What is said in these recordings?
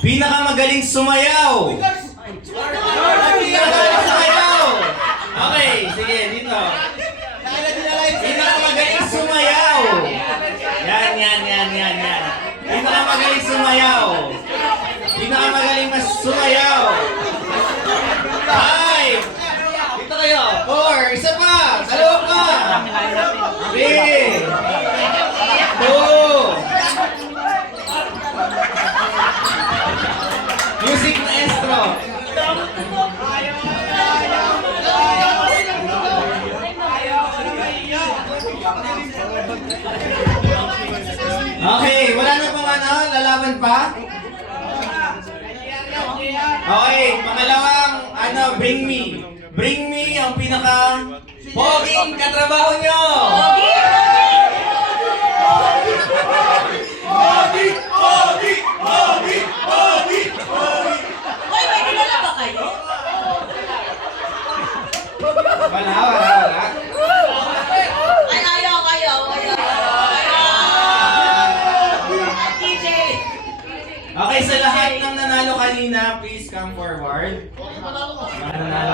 Pinakamagaling sumayaw. Pinakamagaling sumayaw. Okay, sige, dito. Pinakamagaling sumayaw. Yan. Pinakamagaling sumayaw. Pinakamagaling mas sumayaw. 5. Dito kayo. 4. Isa pa. Dalawa pa. 3. 2. Music maestro. Okay, wala na pong lalaban pa? Okay, pangalawang bring me. Bring me ang pinaka poging katrabaho nyo. Hoy, may kilala ba kayo? Wala. Ay, ayaw. DJ. Okay, sa lahat ng nanalo kanina, please come forward. Mga nanalo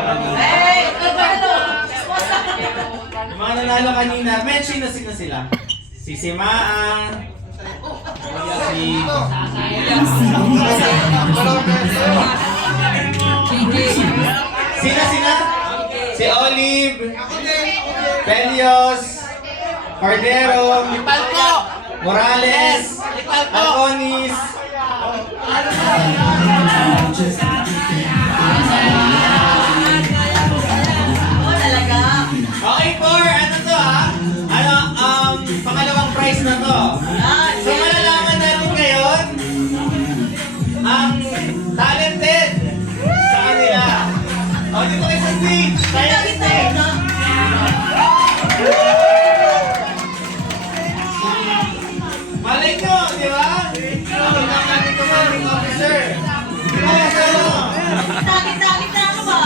kanina. Hey, ano? Yung mga nanalo kanina, mention na sila. Si Simaan, Sina? Si Olive, Pelios, Cordero, Morales, Alconis. Oo, talaga. Okay, for pangalawang prize na to. So malalaman natin ngayon ang talented sa kanila. O, dito kayo sa stage. Kaya sa stage. Malay nyo, di ba? Tingnan natin commanding officer. Sakit na ano ba?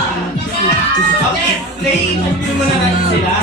Okay, play. Interview muna natin sila.